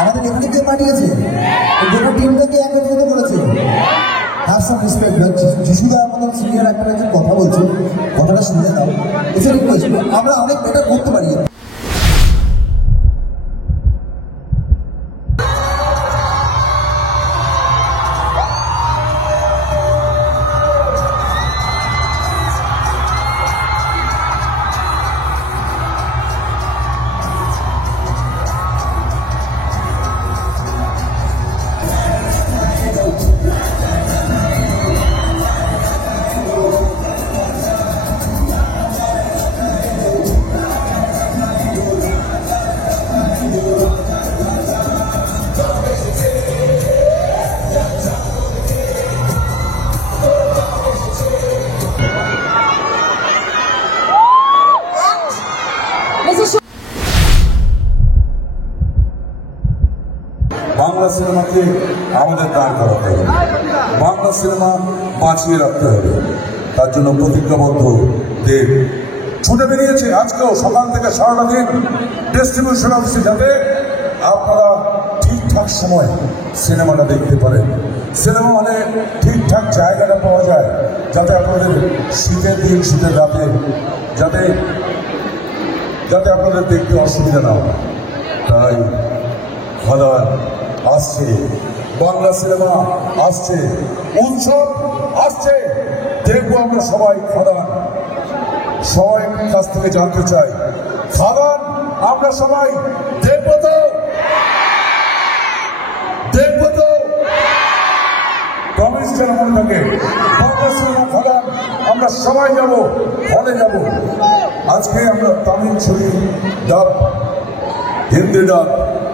আমাদের এখানে পাঠিয়েছে গোটা টিমটাকে একত্রিত করেছে। Have some respect. যিশুদা আমাদের সিনিয়র একজন কথা বলছে, কথাটা শুনে দাও। এছাড়া রিকোয়েস্ট, আমরা অনেক বেটার করতে পারি। বাংলা সিনেমাকে আমাদের দাঁড় করাতে হবে, বাংলা সিনেমা বাঁচিয়ে রাখতে হবে। তার জন্য প্রতিজ্ঞাবদ্ধ দেব ছুটে বেরিয়েছে আজকেও সকাল থেকে সারাটা দিন ডিস্ট্রিবিউশন অফিসে, যাতে আপনারা ঠিকঠাক সময় সিনেমাটা দেখতে পারেন, সিনেমা হলে ঠিকঠাক জায়গাটা পাওয়া যায়, যাতে আপনাদের শীতের দিন শীতের রাতে যাতে যাতে আপনাদের দেখতে অসুবিধা না হয়। তাই খাদান আসছে, বাংলা সিনেমা আসছে, উৎসব আসছে, দেখবো আমরা সবাই খাদান। সবাই কাছ থেকে জানতে চাই, খাদান আমরা সবাই দেখবো তো? দেখবো তো? প্রমিস যেন মনে থাকে, বাংলা সিনেমা খাদান আমরা সবাই যাবো, হলে যাবো। আজকে আমরা তামিল ছবি ডাব, হিন্দি ডাব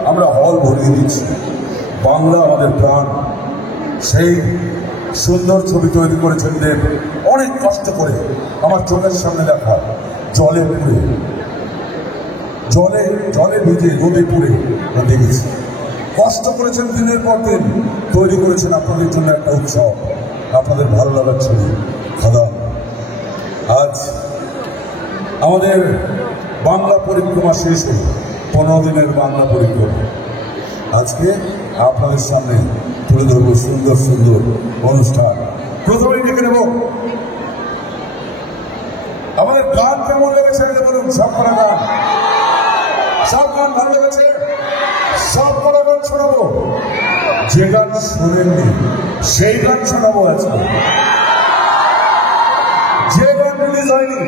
আমরা হল ভরিয়ে দিচ্ছি। বাংলা আমাদের প্রাণ। সেই সুন্দর ছবি তৈরি করেছেন দেব অনেক কষ্ট করে, আমার চোখের সামনে দেখা, জলে পুড়ে, জলে জলে ভিজে রোদে পুড়ে দেখেছি। কষ্ট করেছেন দিনের পর দিন, তৈরি করেছেন আপনাদের জন্য একটা উৎসব, আপনাদের ভালো লাগার ছবি খাদান। আজ আমাদের বাংলা পরিক্রমা শেষ হল, 15 দিনের বাংলা পরিক্রমা। আজকে আপনাদের সামনে তুলে ধরবো সুন্দর সুন্দর অনুষ্ঠান। প্রথমেই দেখে নেব আমাদের গান কেমন লেগেছে, বলুন। সব করা গান, সব গান ভালো লেগেছে, সব করা গান শোনাবো। যে গান শোনেননি সেই গান শোনাবো আজকে। যে গান রিলিজ হয়নি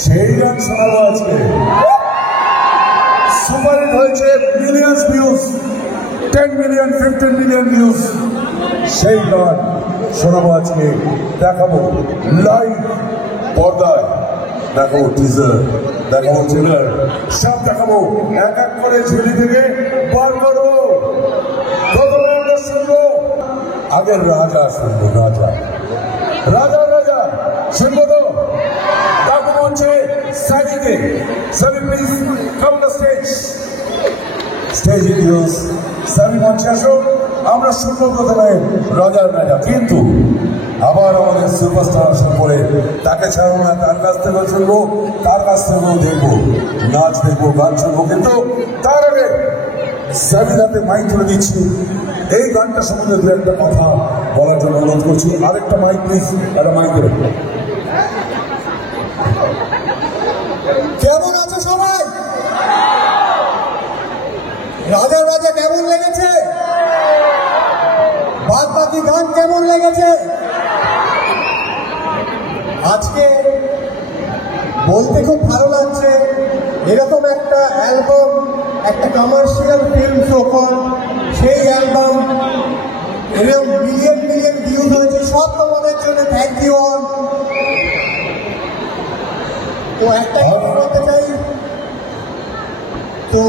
সেই গান শোনাবো আজকে। সুপারহিট হয়েছে, million views, 10 million 15 million views, সেই গান শোনাবো আজকে। দেখাবো লাইভ পর্দায়, দেখাবো টিজার, দেখাবো ট্রেলার, সব দেখাবো। এক এক করে ঝুলি থেকে বার করবো। প্রথমে আমরা শুনবো আগের রাজা, শুনবো রাজা রাজা রাজা শুনবো তো? ডাকু মঞ্চে সাজিদে, সবই please come the stage. Stage use সবই মঞ্চে আসো। আমরা শুনবো প্রথমে রাজার রাজা, কিন্তু আবার আমাদের সুপারস্টার আসুন পরে, তাকে ছাড়বো না, তার কাছ থেকেও শুনবো, তার কাছ থেকেও দেখবো, নাচ দেখবো, গান শুনবো। কিন্তু তার আগে সবই হাতে মাইক তুলে দিচ্ছি, এই গানটা সম্বন্ধে দু একটা কথা বলার জন্য অনুরোধ করছি। আরেকটা মাইক প্লিজ, একটা মাইক দেবে। কেমন আছো সবাই? রাজার রাজা কেমন লেগেছে? বাদ বাকি গান কেমন লেগেছে? আজকে বলতে খুব ভালো লাগছে, এরকম একটা অ্যালবাম, একটা কমার্শিয়াল ফিল্ম সফর, সেই অ্যালবাম এরকম মিলিয়ন মিলিয়ন ভিউজ হয়েছে, সব তোমাদের জন্য থ্যাংক ইউ অল। তো একটা কথা বলতে চাই, তো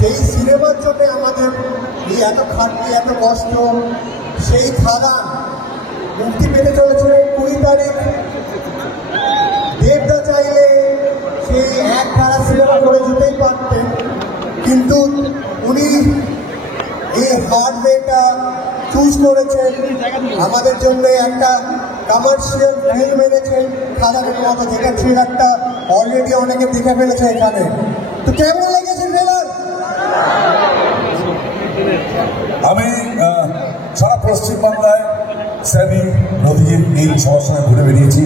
যেই সিনেমার জন্য আমাদের এই এত খাটনি, এত কষ্ট, সেই খাদান মুক্তি পেতে চলেছে 20 তারিখ। দেবদা চাইলে সেই এক ধারা সিনেমা করে যেতেই পারতেন, কিন্তু উনি এই হার্ড ওয়েটা চুজ করেছেন, আমাদের জন্য একটা কমার্শিয়াল ফিল্ম এনেছেন খাদানের মতো, যেটা ট্রেলারটা অলরেডি অনেকে দেখে ফেলেছে এখানে। তো কেমন লেগেছে ট্রেলার? পশ্চিমবাংলায় স্যামি নদীর এই সমস্যায় ঘুরে বেরিয়েছি।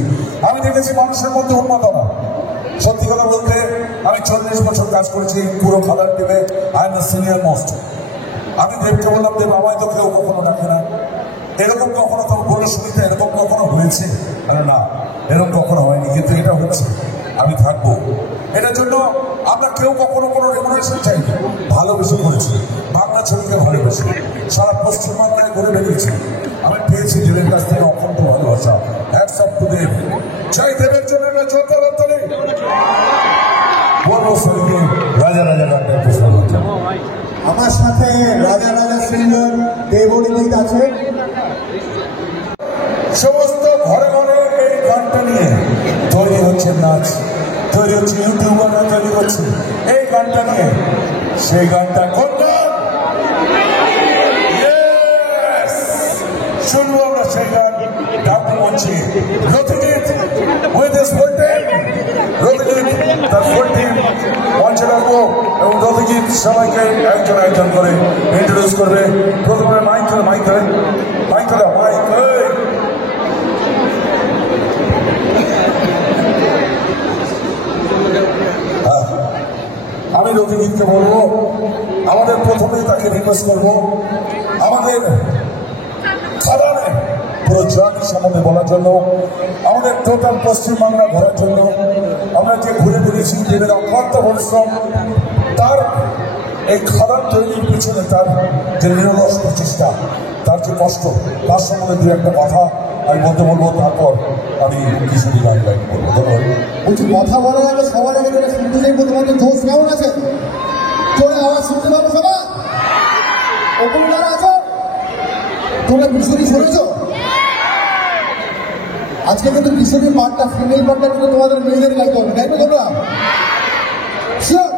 আমি দেখেছি মানুষের মধ্যে উন্মাদনা। সত্যি কথা বলতে আমি 40 বছর কাজ করেছি পুরো খাদার টিমে। I am the senior most. আমি দেবকে বললাম, দেব আমায় তো কেউ কখনো ডাকে না, এরকম কখনো তোর কোনো সুবিধা এরকম কখনো হয়েছে? না, এরকম কখনো হয়নি, কিন্তু এটা হচ্ছে, আমি থাকবো। এটার জন্য আমরা কেউ কখনো কোনো রেমুনারেশন চাইনি, ভালোবেসে করেছি, বাংলা ছবিকে ভালোবেসে সারা পশ্চিমবঙ্গে ঘুরে বেরিয়েছি। আমি পেয়েছি দেবের কাছ থেকে অখণ্ড ভালোবাসা। হ্যাটস অফ টু দেব। জয় দেবের জন্য আমরা চলতে পারি বলবো শরীরে রাজা রাজা গানটা প্রশ্ন করতে। আমার সাথে রাজা রাজা সিঙ্গার দেবরিত আছে। সমস্ত ঘরে ঘরে এই গানটা নিয়ে তৈরি হচ্ছে নাচ, তৈরি হচ্ছে ইউটিউবাররা তৈরি হচ্ছে এই গানটা নিয়ে। সেই গানটা কোন গান? শুনবো আমরা সেই গান। ডাকবো মঞ্চে Rathijit with his full team. Rathijit তার ফুল টিম মঞ্চে রাখবো এবং রথিজিৎ সবাইকে একজন একজন করে ইন্ট্রোডিউস করবে। প্রথমে মাইক ধরে মাইক ধরে মাইক ধরে মাইক আমি রথিজিৎকে বলবো, আমাদের প্রথমেই তাকে রিকোয়েস্ট করবো আমাদের খাদানে পুরো জাতি সম্বন্ধে বলার জন্য, আমাদের টোটাল পশ্চিমবাংলা ঘোরার জন্য। আমরা যে ঘুরে বেরিয়েছি দেবের অক্লান্ত পরিশ্রম, তার এই খাদান তৈরির পিছনে তার যে নিরলস প্রচেষ্টা, তার যে কষ্ট, তার সম্বন্ধে দু একটা কথা আমি বলতে বলবো, তারপর আমি কিশোরী গান গাইব বলবো। ধন্যবাদ। বলছি কথা বলার আগে সবার আগে যেটা শুনতে চাই, তোমাদের জোশ কেমন আছে? তোরা আওয়াজ শুনতে পাবো সবাই? ওপেন যারা আছো তোমরা কিশোরী শুনেছ? আজকে কিন্তু কিশোরীর পার্টটা, ফিমেল পার্টটা কিন্তু তোমাদের মেয়েদের গাইতে হবে, তাই না? তোমরা শিওর?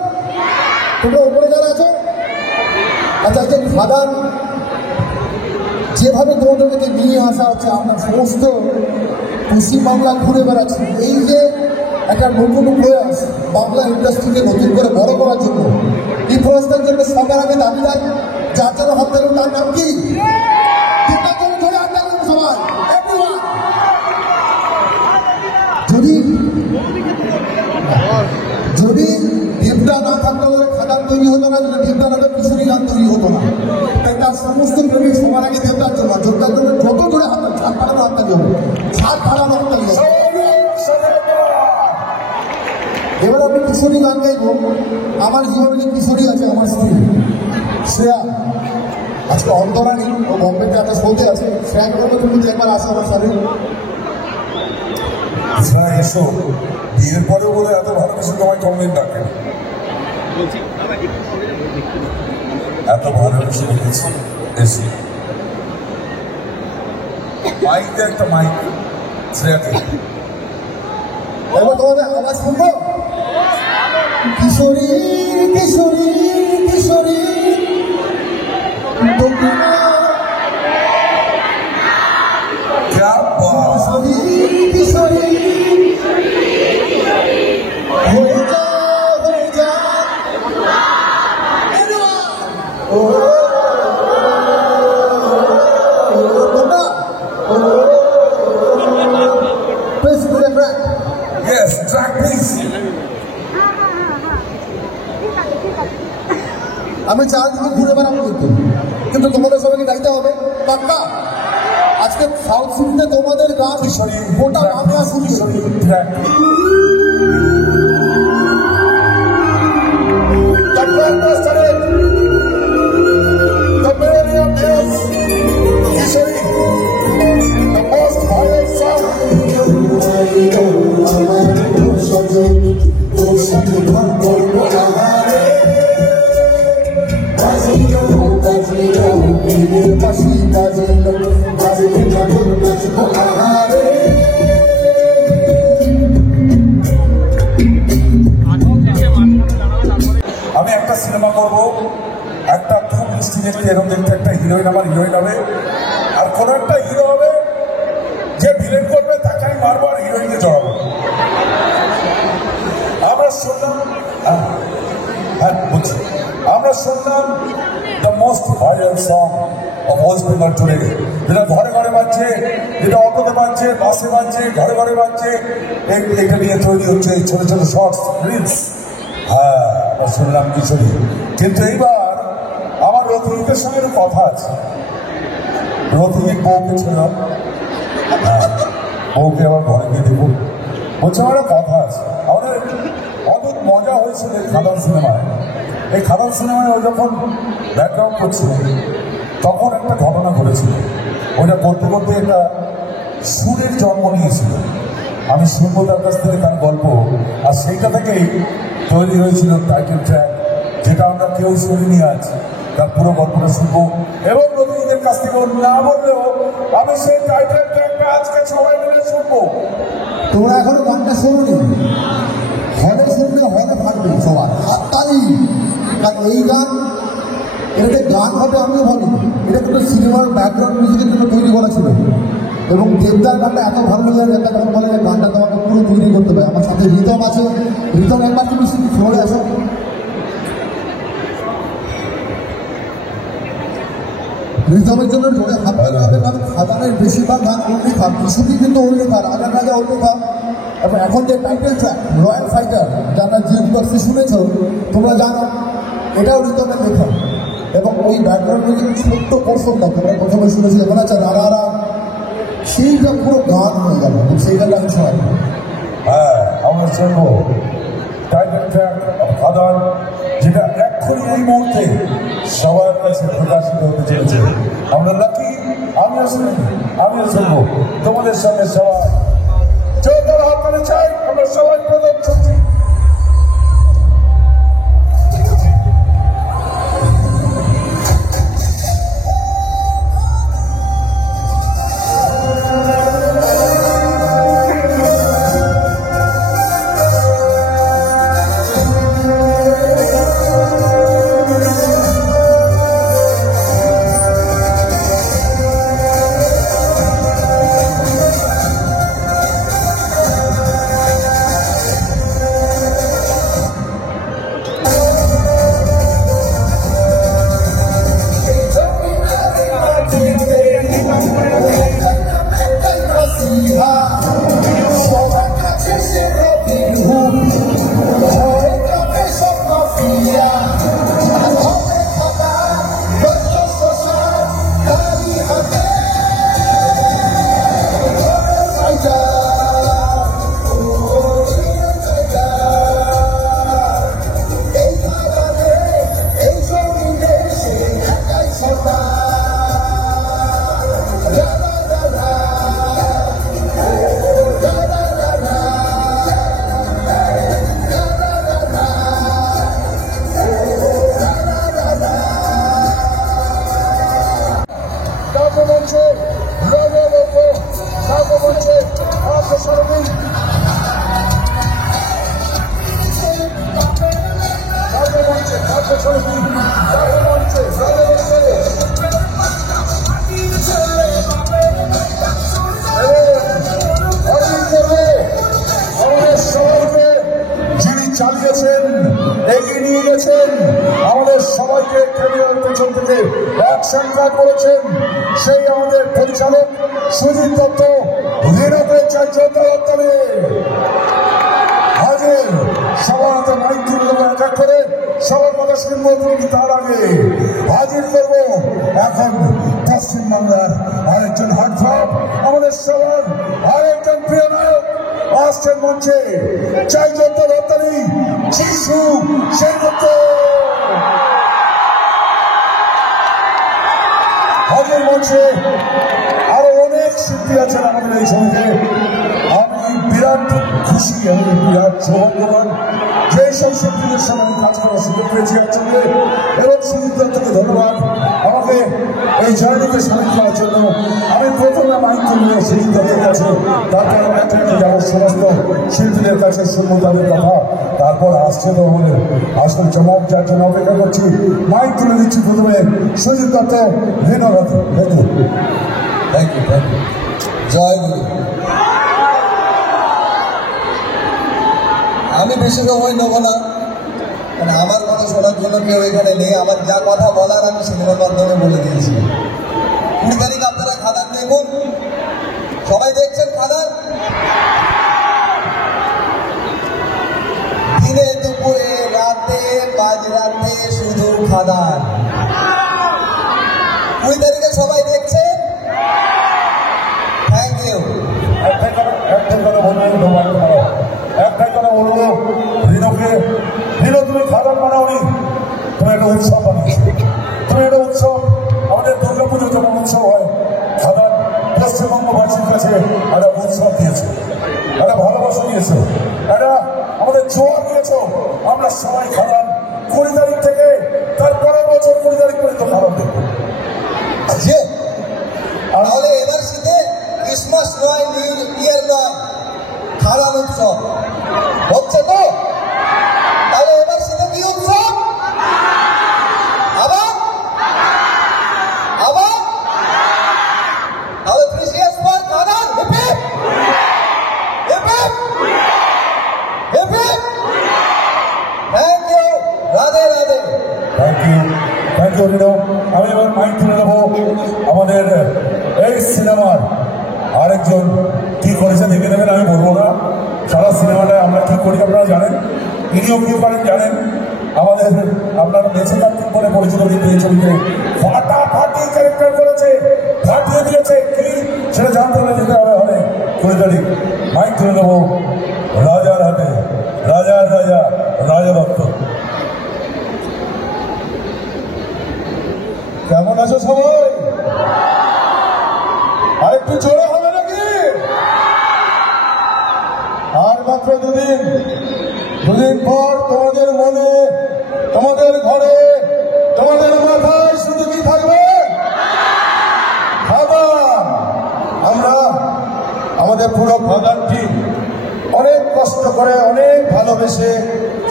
তোমরা ওপরে যারা আছো? আচ্ছা, আচ্ছা, খাদান যেভাবে তোমাদেরকে নিয়ে আসা হচ্ছে, আমরা সমস্ত পশ্চিমবাংলা ঘুরে বেড়াচ্ছি, এই যে একটা নতুন প্রয়াস বাংলা ইন্ডাস্ট্রিকে নতুন করে বড় করার জন্য, এই প্রয়াসটার জন্য সবার আগে দাবিদার যার জন্য হত্যা করল তার নাম কি? সবাই যদি যদি দেবদা না থাকলে ওদের খাদান তৈরি হতো না, যদি দেবদা না কিশোরী গান তৈরি হতো না। তাই তার সমস্ত প্রেমিক সবার আগে দেবদার জন্য, যোদ্ধার জন্য যত ধরে ছাদ ফাটানো হাততালি হবে, ছাদ ফাটানো হাততালি হবে। এবার আমি কিশোরী গান গাইব। আমার জীবনে যে কিশোরী আছে, আমার স্ত্রী শ্রেয়া, আজকে অন্তরানি ও বম্বেতে একটা শোতে আছে। শ্রেয়া করবো, তুমি একবার আসো আমার সাথে। এসো, বিয়ের পরেও বলে এত ভালোবেসে তোমায় কমপ্লেন ডাকে, এত ভালোবেসে রেখেছি। এসে মাইকে একটা মাইক শ্রেয়াকে, এবার তোমাদের আওয়াজ শুনবো। কিশোরী কিশোরী কিশোরী কিশোরী হয়ে যা হয়ে যা। Yes, track please. আমি চারদিকে ঘুরে বেড়াবো, কিন্তু তোমাদের সবাইকে গাইতে হবে পাক্কা। আজকে সাউথ সিটিতে তোমাদের গান গোটা বাংলা শুনছে। আমি একটা সিনেমা করবো, একটা খুব মিষ্টি দেখতে এরকম দেখতে একটা হিরোইন আমার হিরোইন হবে, আর কোন একটা হিরো হবে যে ভিলেন করবে তাকে আমি বারবার হিরোইনে জড়াবো। আমরা শুনলাম, হ্যাঁ বলছি, আমরা শুনলাম the most viral song of West Bengal today, যেটা ঘরে ঘরে বাজছে, যেটা অটোতে বাজছে, বাসে বাজছে, ঘরে ঘরে বাজছে, এটা নিয়ে তৈরি হচ্ছে এই ছোট ছোট শর্টস রিলস। হ্যাঁ, আমরা শুনলাম কিছুই, কিন্তু এইবার আমার রথিকের সঙ্গে কথা আছে। রথিক বউকে ছিলাম, বউকে আবার ঘরে গিয়ে দেবো, বলছে আমার কথা আছে। আমাদের অনেক মজা হয়েছিল এই খাদান সিনেমায়। এই খাদান সিনেমায় ও যখন ব্যাকগ্রাউন্ড করছিল তখন একটা ঘটনা ঘটেছিল। ওইটা করতে করতে একটা সুরের জন্ম নিয়েছিল। আমি শুনবো তার কাছ থেকে তার গল্প, আর সেইটা থেকেই তৈরি হয়েছিল টাইটেল ট্র্যাক, যেটা আমরা কেউ শুনিনি আজ। তার পুরো গল্পটা শুনবো এবং রবীন্দ্রের কাছ থেকে না বললেও আমি সেই টাইটেল ট্র্যাকটা আজকে সবাই মিলে শুনবো। তোমরা এখনো গানটা শোনোনি, হলে শুনলে হলে থাকবে সবার হাততালি। কারণ এই গান, এটাতে গান হবে আমিও ভাবিনি, এটা কিন্তু সিনেমার ব্যাকগ্রাউন্ড মিউজিকের জন্য তৈরি করা ছিল। এবং দেবদার গানটা এত ভালো লেগে যায়, তখন বলে যে গানটা তোমাকে পুরো তৈরি করতে হবে। আমার সাথে রিতম আছে, রিতম একবার তুমি ফ্লোরে আসো। রিতমের জন্য ঢোকে হাততালি হবে, কারণ খাদানের বেশিরভাগ গান অন্য থাক, কিছুটি কিন্তু অন্য থাক, আগার রাজা অন্য থাক। এবং এখন যে টাইটেল ট্র্যাক রয়্যাল ফাইটার, যারা জিম বক্সে শুনেছ তোমরা জানো, এটাও রিতমের লেখা। এবং ওই ব্যাকগ্রাউন্ড মিউজিক ছোট্ট পোর্শনটা তোমরা প্রথমে শুনেছিলে মনে হচ্ছে রাগারা, সেইটা পুরো গান হয়ে গেল, সেইটা গান শোনায়। হ্যাঁ, আমরা শুনবো টাইটেল ট্র্যাক খাদান, যেটা এক্ষুনি এই মুহূর্তে সবার কাছে প্রকাশিত হতে চলেছে। আমরা লাকি, আমিও শুনবো তোমাদের সঙ্গে সবাই জোরদার হাত করে চাই, আমরা সবাই প্রদান করছি। চালিয়েছেন, এগিয়ে নিয়ে গেছেন, আমাদের সবাইকে ক্যারিয়ার পেছন থেকে একসঙ্গে করেছেন সেই আমাদের পরিচালক সুজিত দত্ত, ঋণকের চার্যে হাজির। সবার হাতে মাইক তুলে দেবো এক এক করে, সবার কথা শুনবো। তার আগে হাজির করবো এখন পশ্চিমবাংলার আরেকজন হার্টথ্রব, আমাদের সবার আরেকজন প্রিয় নায়ক আসছেন মঞ্চে, চাইজন্ত রত্তানি যিশু সেনগুপ্ত। হাজির মঞ্চে আরো অনেক শিল্পী আছেন আমাদের এই ছবিতে। আমি বিরাট খুশি, আমি বিরাট সৌভাগ্যবান যে সব শিল্পীদের সঙ্গে আমি কাজ করার সুযোগ পেয়েছি একসঙ্গে। এবং সুজিত দত্তকে ধন্যবাদ আমাকে এই জার্নিতে সামিল করার জন্য। আমি প্রথমে মাইক তুলব সুজিত দত্তের কাছে, তারপর একে একে যাবো সমস্ত শিল্পীদের কাছে, শুনবো তাদের কথা, তারপর আসছে তো আমাদের আসল চমক, যার জন্য অপেক্ষা করছি। মাইক তুলে দিচ্ছি প্রথমে সুজিত দত্ত, ধন্যবাদ। Thank you, thank you, thank you. জয় গুরু। আমি বেশি সময় নেবো না, মানে আমার কথা শোনার জন্য কেউ এখানে নেই। আমার যা কথা বলার আমি সিনেমার মাধ্যমে বলে দিয়েছি। একটা উৎসব বানিয়েছে। তুমি একটা উৎসব, আমাদের দুর্গাপুজো যেমন উৎসব হয়, খাদান পশ্চিমবঙ্গবাসীর কাছে একটা উৎসব দিয়েছে, একটা ভালোবাসা দিয়েছে, একটা আমাদের জোয়ার দিয়েছো। আমরা সবাই খাদান 20 তারিখ থেকে তার পরের বছর 20 তারিখ পর্যন্ত খাবার দেখবো। তাহলে এবার শীতে ক্রিসমাস নয়, নিউ ইয়ার নয়, খারাপ উৎসব হচ্ছে তো। তাহলে এবার শীতে কি উৎসব? আবার আবার তাহলে 3 years পর খাবার হেপে হেপে হেপে। Thank you, Radhe Radhe. Thank you Rino. আমি এবার মাইক তুলে নেবো আমাদের এই সিনেমার আরেকজন কি করেছে দেখে নেবেন, আমি বলবো না। সারা সিনেমাটায় আমরা কি করি আপনারা জানেন, ইনিও কি করেন জানেন। আমাদের আপনারা বেঁচে থাকতেন বলে পরিচিত, কিন্তু এই ছবিতে ফাটাফাটি ক্যারেক্টার করেছে, ফাটিয়ে দিয়েছে। কি সেটা জানতে হলে যেতে হবে হলে 20 তারিখ। মাইক তুলে নেবো রাজার হাতে, রাজার রাজা রাজা দত্ত। কেমন আছো সবাই? আর একটু জোরে হবে নাকি? আর মাত্র দুদিন পর তোমাদের মনে, তোমাদের ঘরে, তোমাদের মাথায় শুধু কি থাকবে? খাদান। আমরা আমাদের পুরো খাদান টিম অনেক কষ্ট করে, অনেক ভালোবেসে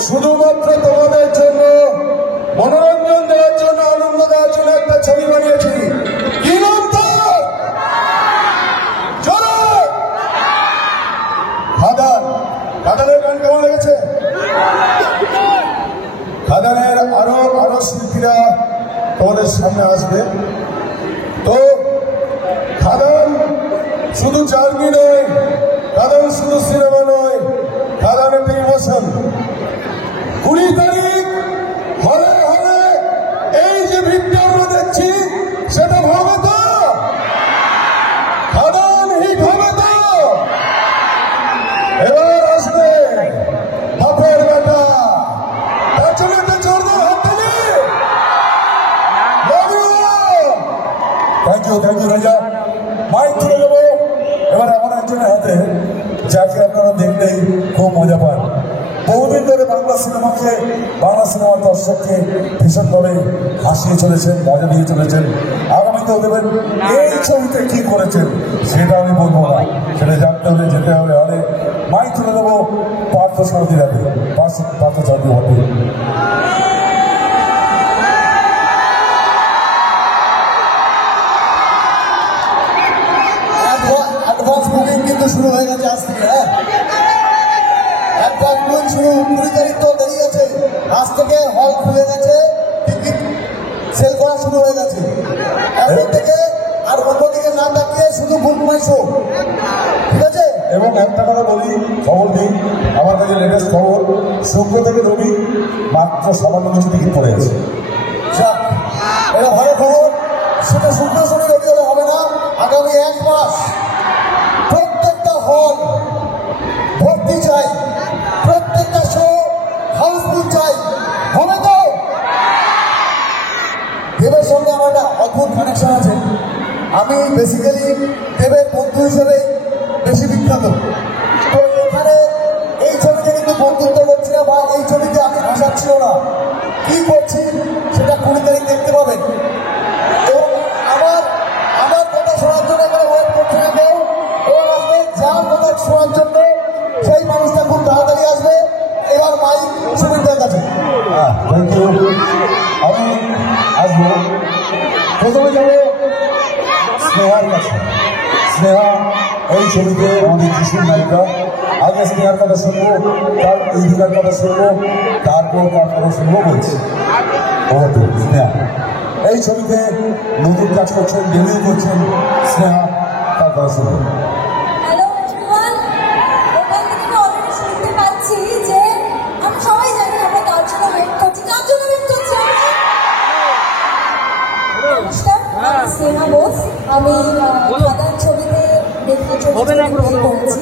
শুধুমাত্র তোমাদের জন্য মনোরঞ্জন দেওয়ার জন্য, আনন্দ দেওয়ার জন্য একটা ছবি বানিয়েছি। কি নাম তার? খাদান। খাদানের গান কেমন লেগেছে? খাদানের আরো শিল্পীরা তোমাদের সামনে আসবে। তো খাদান শুধু জার্নি নয়, খাদান শুধু সিনেমা নয়, খাদান একটা ইমোশন। 20 তারিখ হলে হলে এই যে ভিড়টা আমরা দেখছি সেটা হবে তো? খাদান হিট হবে তো? এবার আসবে বাপের বেটা, তার জন্য একটা জোরদার হাত তালি। থ্যাংক ইউ রাজা। মাইক তুলে দেবো এবার এমন একজনের হাতে যাকে আপনারা দেখলেই খুব মজা পান। বহুদিন ধরে বাংলা সিনেমার দর্শককে ভীষণভাবে হাসিয়ে চলেছেন, মজা দিয়ে চলেছেন। আগামীতেও দেবেন। এই ছবিতে কি করেছেন সেটা আমি বলবো না, সেটা জানতে হলে যেতে হবে। হলে মাইক তুলে দেবো পার্থ সারথীর হাতে, পার্থ সারথী হাতে। অ্যাডভান্স বুকিং কিন্তু শুরু হয়ে গেছে আজ থেকে। অ্যাডভান্স বুকিং শুরু 20 তারিখ তো দেরি আছে। আজ থেকে হল খুলে গেছে, টিকিট সেল করা শুরু হয়ে গেছে। এখন থেকে আর অন্যদিকে না তাকিয়ে শুধু বুক মাই শো, ঠিক আছে? এবং একটা কথা বলি, খবর দিই, আমার কাছে লেটেস্ট খবর, শুক্র থেকে রবি মাত্র 57 কিছু টিকিট পড়ে গেছে। এটা ভালো খবর। সেটা শুক্র শনি রবি হলে হবে না, আগামী 1 মাস প্রত্যেকটা হল ভর্তি চাই, প্রত্যেকটা শো হাউসফুল চাই, হবে তো? দেবের সঙ্গে আমার একটা অদ্ভুত কানেকশন আছে। আমি বেসিক্যালি দেবের বন্ধু হিসেবে বেশি বিখ্যাত। তো এখানে এই ছবিতে কিন্তু বন্ধুত্ব করছি না, বা এই ছবিতে আমি হাসাচ্ছিল না। কি করছি সেটা 20 তারিখ দেখতে পাবেন। এবং আমার কথা শোনার জন্য এখানে ওয়েট করতে হবে, এবং আপনি যার কথা শোনার জন্য সেই মানুষটা খুব তাড়াতাড়ি আসবে। এবার মাইক সুনীলদের কাছে। Thank you. আমি আসবো, প্রথমে যাবো স্নেহার কাছে। স্নেহা এই ছবিতে আমাদের যিশুর নায়িকা। আগে স্নেহার কথা শুনবো, তার ইদিকার কথা শুনবো, তারপর তার কথা শুনবো বলছি। স্নেহা এই ছবিতে নতুন কাজ করছেন, ডেবিউ করছেন। স্নেহা, তার কথা শুনবো। হ্যালো এভরিওয়ান, ওখান থেকে তো অলরেডি শুনতে পাচ্ছি যে আমরা সবাই জানি আমরা কার জন্য ওয়েট করছি। কার জন্য ওয়েট করছি আমরা? নমস্কার, আমি স্নেহা বোস। আমি খাদান ছবিতে দেখার জন্য করেছি।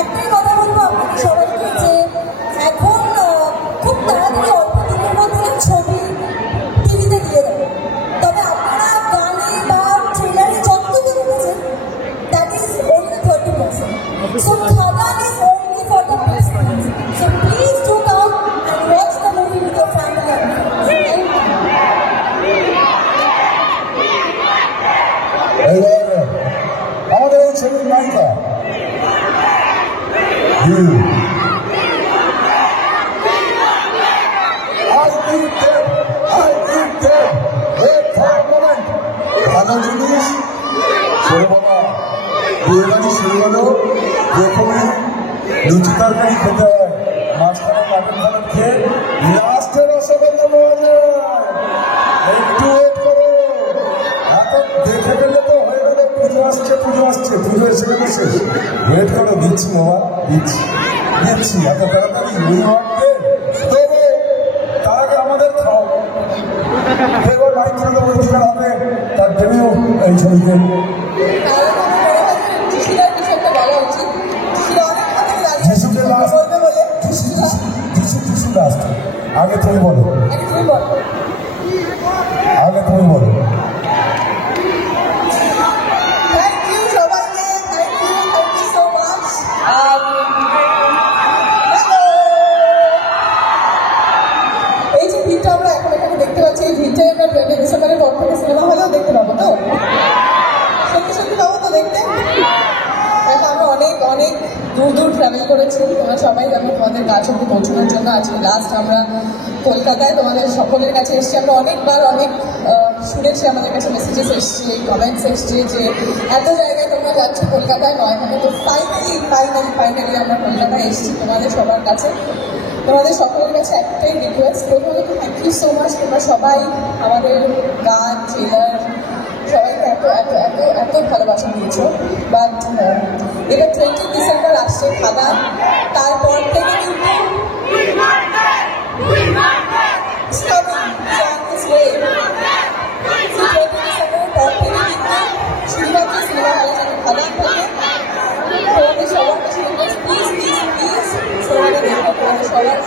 একটাই কথা বলবো আপনাদের সবাইকে যে এখন খুব তাড়াতাড়ি অল্প দিনের মধ্যে ছবি ভালো জিনিস ছেড়ে বাবা বিয়ে বাড়ি শুরু হলো প্রথমে লুচি তরকারি খেতে হয় মাঝখানে মাটন ফাটন খেয়ে লাস্টে রসগোল্লা পাওয়া যায় একটু ওয়েট করো এখন দেখে ফেললে তো হয়ে গেল পুজো আসছে পুজো এসে গেলে শেষ ওয়েট করো দিচ্ছি বাবা দিচ্ছি এত তাড়াতাড়ি দেবো তার আগে আমাদের খাও এবার লাইট করে পরিষ্কার হবে তার দেবেও এই ছবিতে যিশুকে লাস্ট আগে তুমি বলো এই যে ভিড়টা আমরা এখন এখানে দেখতে পাচ্ছি এই ভিড়টাই আমরা ডিসেম্বরের পর থেকে সিনেমা হলেও দেখতে পাবো তো সত্যি পাবো তো দেখতে দেখো আমরা অনেক দূর ট্রাভেল করেছি তোমরা সবাই জানো তোমাদের কাজ অব্দি পৌঁছানোর জন্য আজকে লাস্ট আমরা কলকাতায় তোমাদের সকলের কাছে এসেছি আমরা অনেকবার অনেক শুনেছি আমাদের কাছে মেসেজেস এসছে কমেন্টস এসছে যে এত জায়গায় তোমরা যাচ্ছ কলকাতায় নয় মানে তো ফাইনালি আমরা কলকাতায় এসেছি তোমাদের সবার কাছে তোমাদের সকলের কাছে একটাই রিকোয়েস্ট প্রথমে থ্যাংক ইউ সো মাচ তোমরা সবাই আমাদের গান ট্রেলার সবাইকে এত ভালোবাসা দিয়েছো বাট এটা 20 ডিসেম্বর আসছে খাদান তারপর থেকে কিন্তু শুধুমাত্র সিনেমা হলে যেন খাদান থাকে তোমাদের সবার কাছে প্লিজ সিনেমাটা দেখো তোমাদের সবার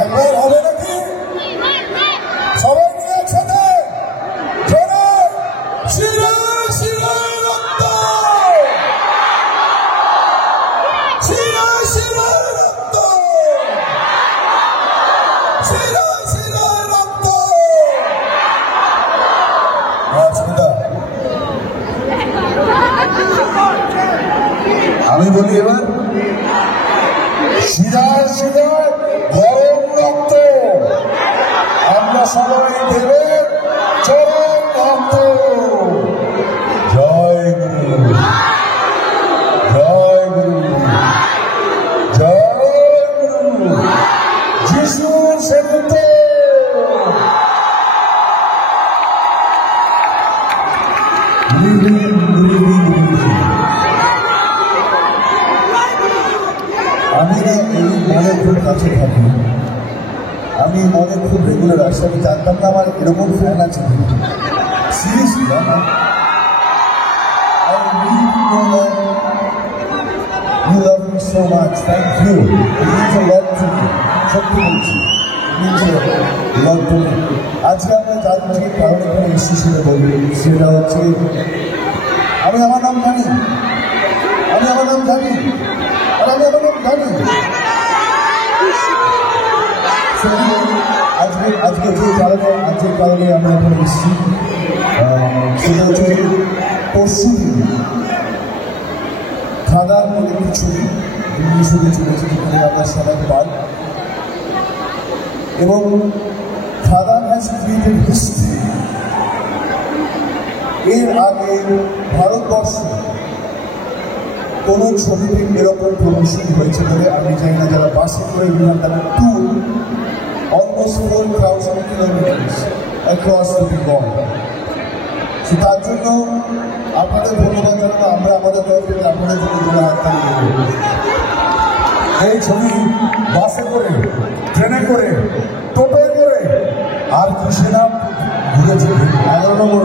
একবার হবে নাকি সবাই মিলে একসাথে আমি বলি এবার শিরায় গরম রক্ত আমরা সবাই দেবে চরম রক্ত জয় গুরু যিশু সেবক আমি না এই মনে খুব কাছে থাকি আমি মনে খুব রেগুলার আসি আমি জানতাম না আমার এরকম ফ্যান আছে seriously You love me so much. Thank you. It means a lot to me. সত্যি বলছি It means a lot to me. আজকে আমরা যার যে কারণে এখানে এসেছি সেটা বলি সেটা হচ্ছে আমি আমার নাম জানি আর আমি আমার নাম জানি আজকে যে কারণে আমরা এখানে এসেছি সেটা হচ্ছে পরশুদিন খাদান বলে কিছু শুনে চলেছে যেখানে আমরা সবাই পাই এবং খাদান হ্যাজ ক্রিয়েটেড হিস্ট্রি এর আগে ভারতবর্ষ কোনো ছবিতে এরকম প্রমোশন হয়েছে বলে আমি জানি না যারা বাসে করে বিমান তারা tour almost 4,000 kilometres across the world তার জন্য আপনাদের ধন্যবাদ জানাবো আমরা আমাদের তরফ থেকে আপনাদের জন্য জোরে হাত তালি দেব এই ছবি বাসে করে ট্রেনে করে টোটোয় করে আর কিসে নাম ঘুরেছে 11 নম্বর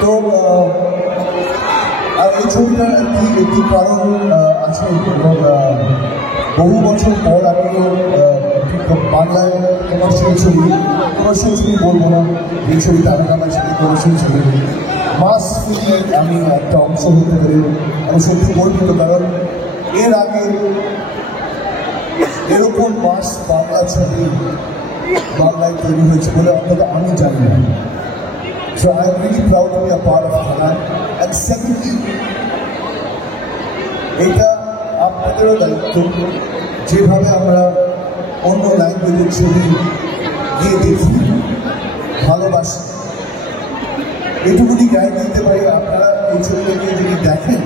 তো আর এই ছবিটা একটি কারণ আছে এবং বহু বছর পর আমিও বাংলায় কমার্শিয়াল ছবি বলবো না এই ছবিটা আমার সাথে কমার্শিয়াল ছবি মাস ফিল্মে আমি একটা অংশ হতে পারি আমি সত্যি গর্বিত কারণ এর আগে এরকম মাস বাংলা ছবি বাংলায় তৈরি হয়েছে বলে অন্তত আমি জানি না So I'm really proud to be a part of Khadan. And secondly, এটা আপনাদেরও দায়িত্ব যেভাবে আমরা অন্য ল্যাঙ্গুয়েজে ছবি গিয়ে দেখি, ভালোবাসি, এটুকুনি গায়ে দিতে পারি। আপনারা এই ছবিটাকে যদি দেখেন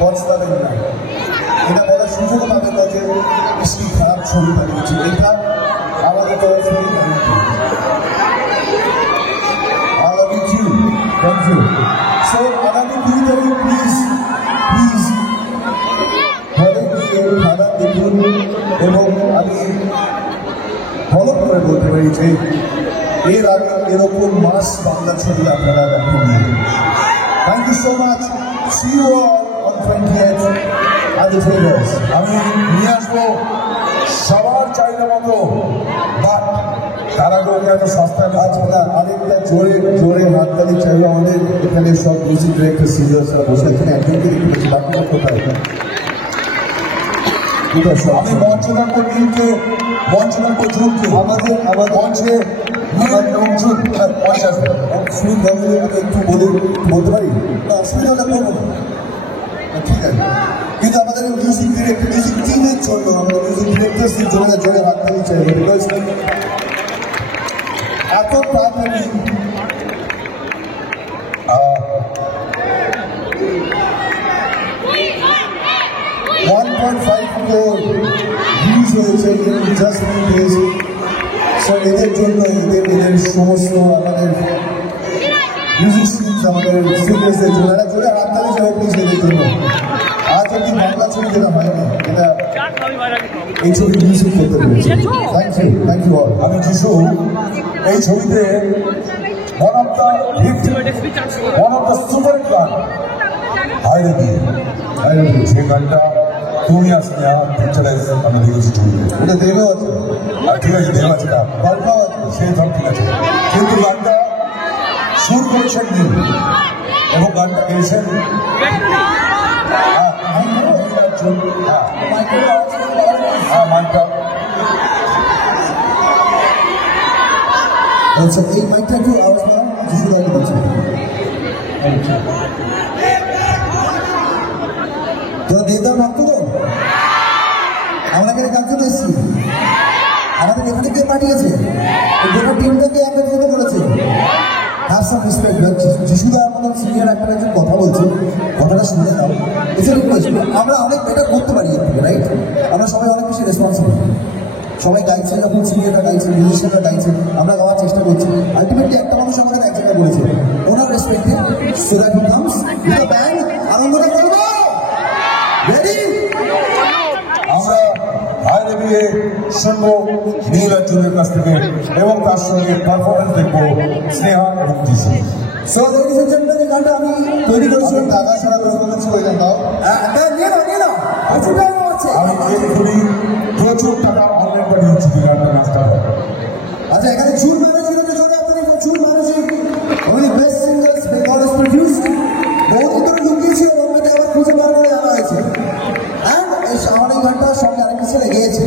পছতাবেন না, এটা বলার সুযোগ পাবেন না যে বেশি খারাপ ছবি বানিয়েছে। এটা আমাদের তরফ থেকে আগামী কিউ থ্যাংক ইউ। সো আগামী 2 তারিখ প্লিজ হলে গিয়ে খারাপ দেখুন, এবং আমি ভালো করে বলতে পারি যে এর আগে এরকম মাস বাংলা ছবি আপনারা দেখেননি। Thank you so much. See you all on 20th at the theaters. আমি নিয়ে আসবো সবার চাহিদা মতো, বাট তার আগে ওকে এত সস্তায় আচ্ছা, আরেকটা জোরে জোরে হাততালি চাইবো। আমাদের এখানে সব মিউজিক ডিরেক্টর সিনিয়রসরা বসে, এখানে একজনকে দেখতে পাচ্ছি, বাকিটা কোথায়? আমি মঞ্চে থাকবো নীলকে, মঞ্চে থাকবো জুনকে, আমাদের মঞ্চে নীল এবং জুন মঞ্চে আসবে। সুনীল গাঙ্গুলির মতো একটু বলতে পারি না, অসুবিধা হলে বলবো না, ঠিক আছে। কিন্তু আমাদের মিউজিক ডিরেক্টর, মিউজিক টিমের জন্য, আমাদের মিউজিক ডিরেক্টরসদের জন্য জোরে হাততালি চাইবো, বিকজ এত তাড়াতাড়ি 1.5 crore views হয়েছে জাস্ট 3 days। সো এদের জন্য, এদের সমস্ত আমাদের মিউজিশিয়ানস, আমাদের সিঙ্গার্সদের জন্য একটা জোরে হাততালি চাইবো প্লিজ এদের জন্য। আজ অব্দি বাংলা ছবি যেটা হয়নি, এটা এই ছবি মিউজিক করতে পেরেছে। Thank you all. আমি যিশু এই ছবিতে one of the hit, one of the super গান হায়রে দিয়ে, সেই গানটা তুমি আসলে পিকচারাইজ আমি দেখেছি ছবিতে। এটা দেবেও আছে, আর ঠিক আছে দেওয়া আছে, গল্পও আছে, সেই সব ঠিক আছে, কিন্তু গানটা সুর করেছেন নীল এবং গানটা গেয়েছেন মাইকটা। আচ্ছা, এই মাইকটা একটু আওয়াজ বাড়ান, যিশু দাঁড়িয়ে বলছে। তোরা দেবদার ভক্ত তো? আমরা এখানে কাজ করতে এসেছি, আমাদের এখানে কে পাঠিয়েছে? গোটা টিমটাকে একত্রিত করেছে। Have some respect. যিশুদা আমাদের সিনিয়র একটা একজন কথা বলছে, কথাটা শুনে নাও। এসে রিকোয়েস্ট, আমরা অনেক বেটার করতে পারি এর থেকে, রাইট? আমরা সবাই অনেক বেশি রেসপন্সিবল, সবাই গাইছে, যখন সিনিয়ররা গাইছে, মিউজিশিয়ানরা গাইছে, আমরা গাওয়ার চেষ্টা করছি। আলটিমেটলি একটা মানুষ আমাদের এক জায়গায় বলেছে, ওনার রেসপেক্টে so that he comes with a band. আনন্দটা করবো, রেডি? আমরা হায়রে বিয়ে শুনবো নীল অর্জুনের কাছ থেকে এবং তার সঙ্গে পারফরমেন্স দেখবো স্নেহা এবং যিশু। সো লেডিস এন্ড জেন্টলম্যান, এই গানটা আমি তৈরি করেছিলাম, টাকা ছাড়া পারফরমেন্স করে দেন দাও। নিয়ে নাও, প্রচুর টাকা হচ্ছে। আমি এক্ষুনি প্রচুর টাকা অনলাইন পাঠিয়েছি গানটা নাচটা। আচ্ছা, এখানে চুল ম্যানেজিং এর জন্য আপনাদের চুল managing only best singers Bengal is produced। বহুদিন ধরে লুকিয়েছিল, আমাকে আবার খুঁজে বার করে আনা হয়েছে। অ্যান্ড আমার এই গানটার সঙ্গে আরেকটা ছেলে গেয়েছে,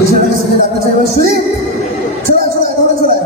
এই ছেলেটাকে সিনে ডাকতে চাই। এবার সুদীপ, চলে চলে এখানে চলে।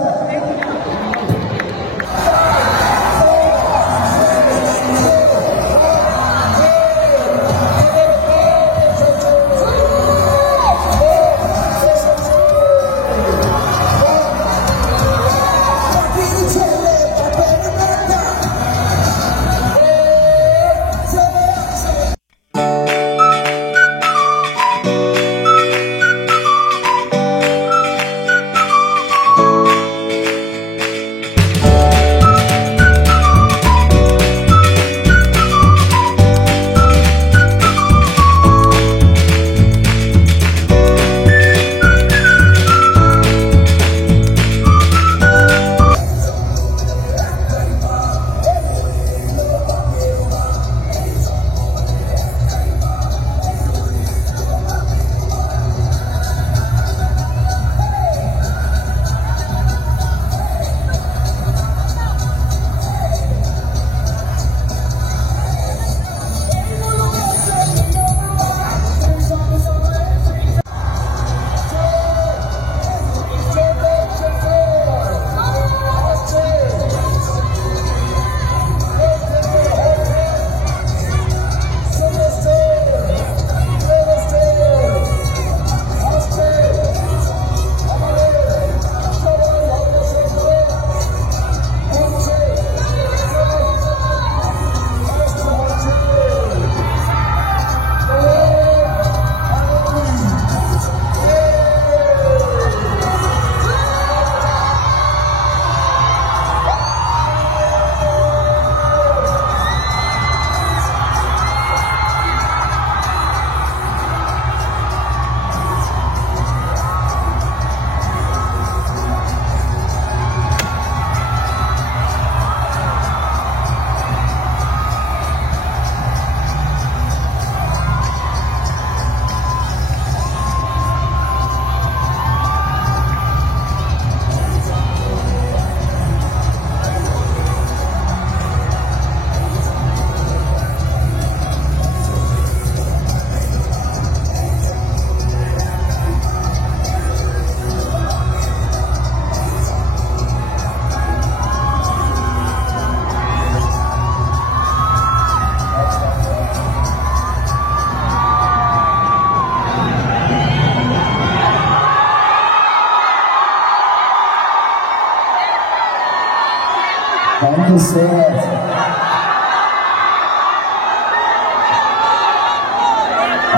Thank you so much.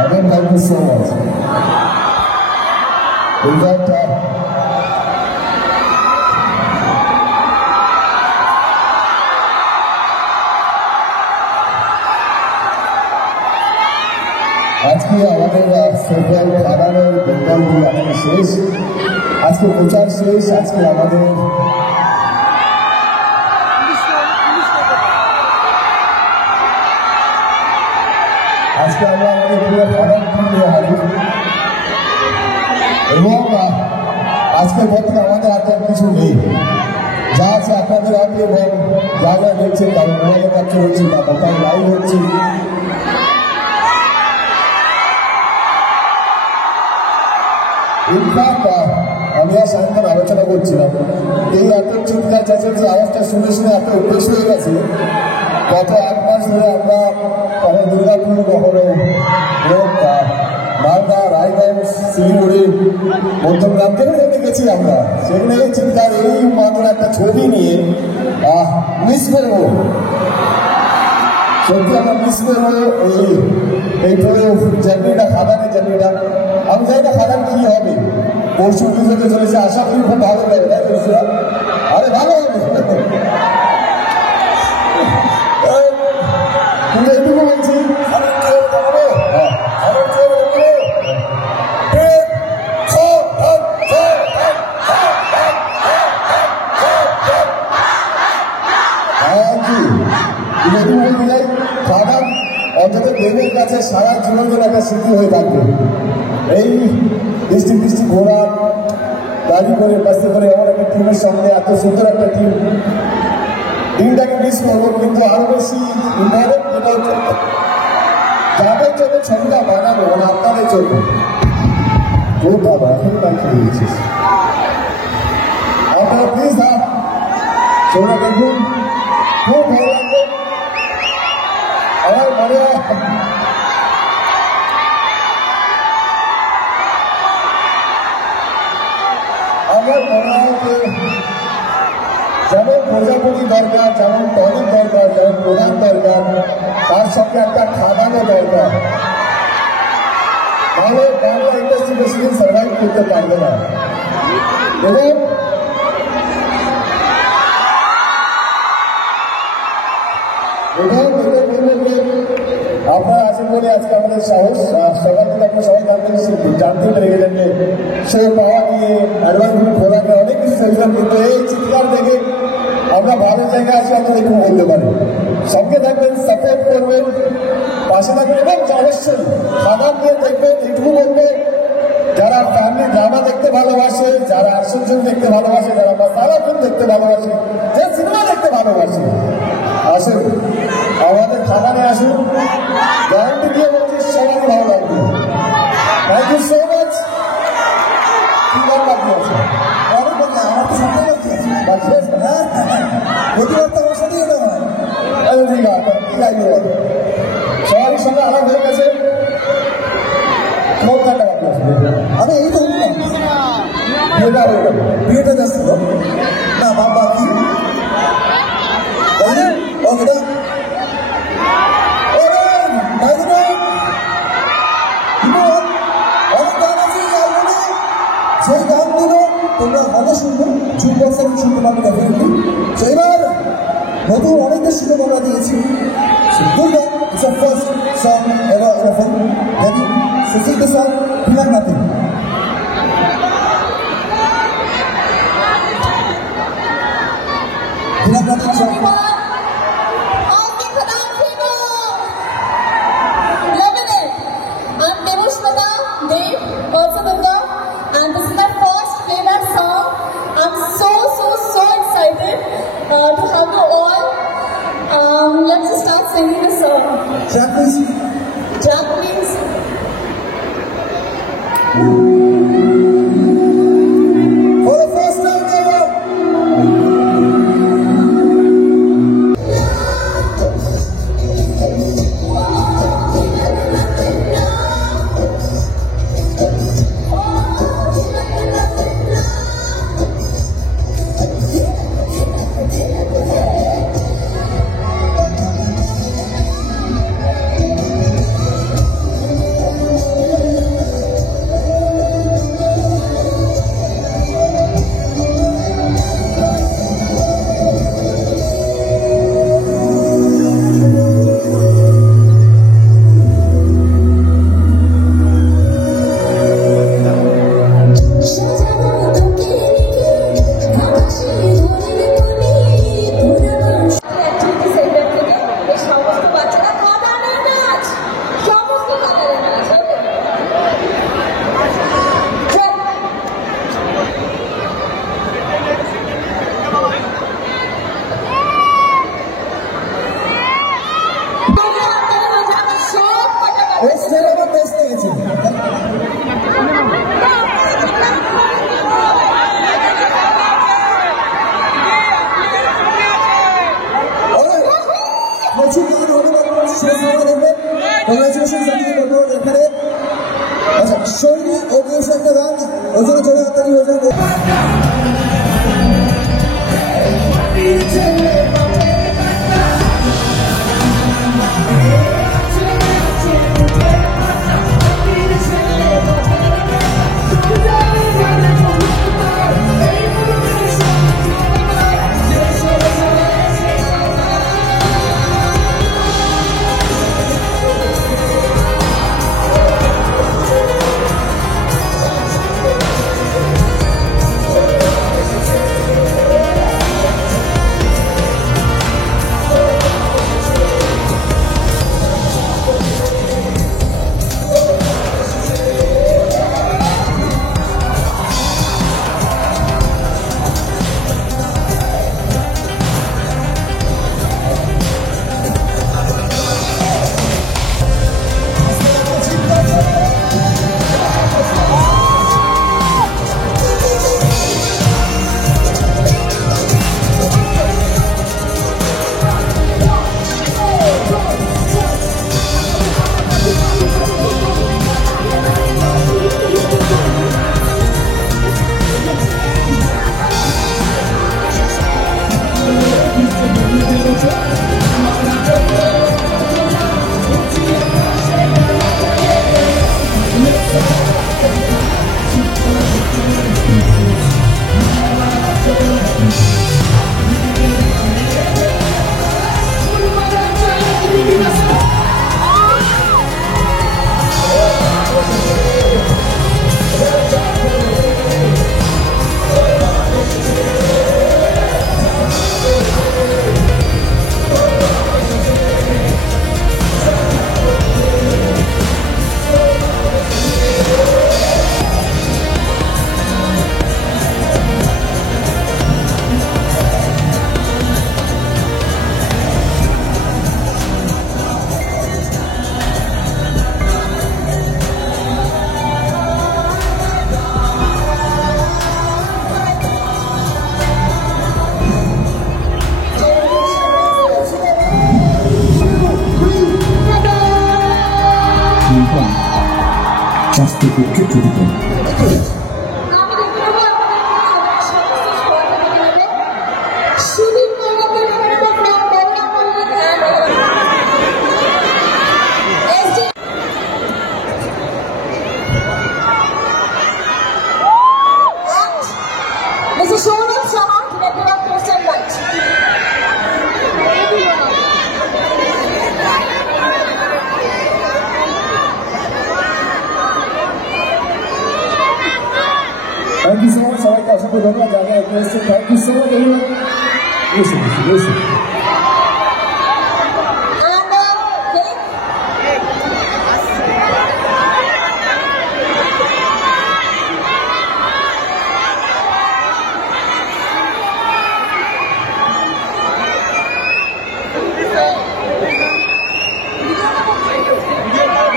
Again, thank you so much. In fact, আজকে আমাদের সোশ্যাল খাবারের প্রোগ্রামগুলো এখন শেষ। আজকে প্রচার শেষ। আজকে আমাদের আমরা আমাদের পুরো খাবার নিয়ে হাজির এবং আজকের পর থেকে আমাদের হাতে কিছু নেই, যা আছে আপনাদের হাতে এবং যা যা দেখছেন তার মোবাইলে ক্যাপচার হচ্ছে বা কোথাও লাইভ হচ্ছে। ইনফ্যাক্ট আমি আর সায়ন্তন আলোচনা করছিলাম, এই এত চিৎকার চেঁচাচ্ছি আওয়াজটা শুনে শুনে এত অভ্যেস হয়ে গেছে। গত 1 মাস ধরে আমরা কখনো দুর্গাপুর, কখনো মালদা, রায়গঞ্জ, শিলিগুড়ি, মধ্যমগ্রাম যেখানে গেছি আমরা, সেখানে চিন্তার এই মাত্র একটা ছবি নিয়ে মিস করবো, সত্যি আমরা মিস করবো এই পুরো জার্নিটা, খাদানের জার্নিটা। আমি জানি না খাদান কি হবে, পরশু পুজোতে চলেছে, আশা করি খুব ভালো লাগে, তাই বলছিলাম। আরে ভালো হবে, তুমি এইটুকু বলছি। খাবার অন্তত দেবের কাছে সারা জীবন ধরে একটা স্মৃতি হয়ে থাকবে। এই বৃষ্টি ঘোরা গাড়ি করে, বাসে করে এমন একটা টিমের সঙ্গে, এত সুন্দর একটা টিম, টিমটাকে মিস করবো। কিন্তু আরো বেশি ইম্পর্টেন্ট যেটা হচ্ছে যাদের জন্য ছবিটা বানাবো, মানে আপনাদের জন্য। খুব ভালো, এখন বাকি দিয়েছিস আপনারা, প্লিজ ছবিটা দেখুন, খুব ভালো লাগবে। আমার মনে হয় যেমন প্রজাপতি দরকার, যেমন টনিক দরকার, যেমন প্রধান দরকার, তার সঙ্গে একটা খাদানো দরকার। তাহলে বাংলা ইন্ডাস্ট্রি বেশি দিন সার্ভাইভ করতে পারবে না। এবং আপনারা আছেন বলে আজকে আমাদের সাহস, সকাল থেকে আপনার সবাই জানতে পেরে গেলেন যে সে পাওয়া নিয়ে অ্যাডভান্স খোলা নিয়ে অনেক কিছু সেমিনার, কিন্তু এই চিৎকার দেখে আমরা ভালো জায়গায় আছি, আমরা একটু বলতে পারি। সঙ্গে থাকবেন, সাপোর্ট করবেন, পাশে থাকবেন এবং অবশ্যই খাবার নিয়ে দেখবেন। এইটুকু বলবে, যারা ফ্যামিলি ড্রামা দেখতে ভালোবাসে, যারা অ্যাকশন ফিল্ম দেখতে ভালোবাসে, যারা মাসালা ফিল্ম দেখতে ভালোবাসে, যে সিনেমা দেখতে ভালোবাসে, আসুন আমাদের খাবারে আসুন, গ্যারান্টি দিয়ে বলছি সবাই ভালো লাগবে। Thank you so much. কি বাকি আছে? আমার তো সাথে বাকি আছে, প্রতিবার তো আমার সাথেই এটা হয়। ঠিক আছে, কি লাগবে বলো, সবারই সঙ্গে আলাপ হয়ে গেছে। আমি এই তো বিয়েটা যাচ্ছিল না বাবা, কি সেই গানগুলো তোমরা ভালো শুনবো, যুববর্ষের শুনতে পারবে ডেফিনেটলি। তো এবার নতুন অনেকটা সুযোগ আমরা দিয়েছি। Durga it's a first song ever in a film, ready? So sing the song feel nothing. To have you all, let's just start singing the song. Jack, please. Jack, please. For the first time ever. Yeah. ওই জন্য চলে তাড়াতাড়ি হয়ে যাবে। স্বাস্থ্যপক্ষে ক্ষতিকর। Mr. Saurabh Saha, Director of Post and Light. Thank you so much. সবাইকে অসংখ্য ধন্যবাদ জানাই। Thank you so much everyone. Listen. And Philip.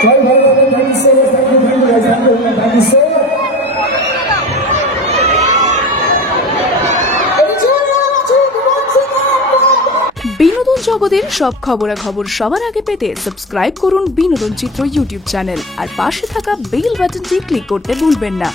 সবাই ভালো থাকবেন। Thank you so much. Thank you guys. Thank you so much. বিনোদন জগতের সব খবরাখবর সবার আগে পেতে সাবস্ক্রাইব করুন বিনোদন চিত্র ইউটিউব চ্যানেল আর পাশে থাকা বেল বাটনটি ক্লিক করতে ভুলবেন না।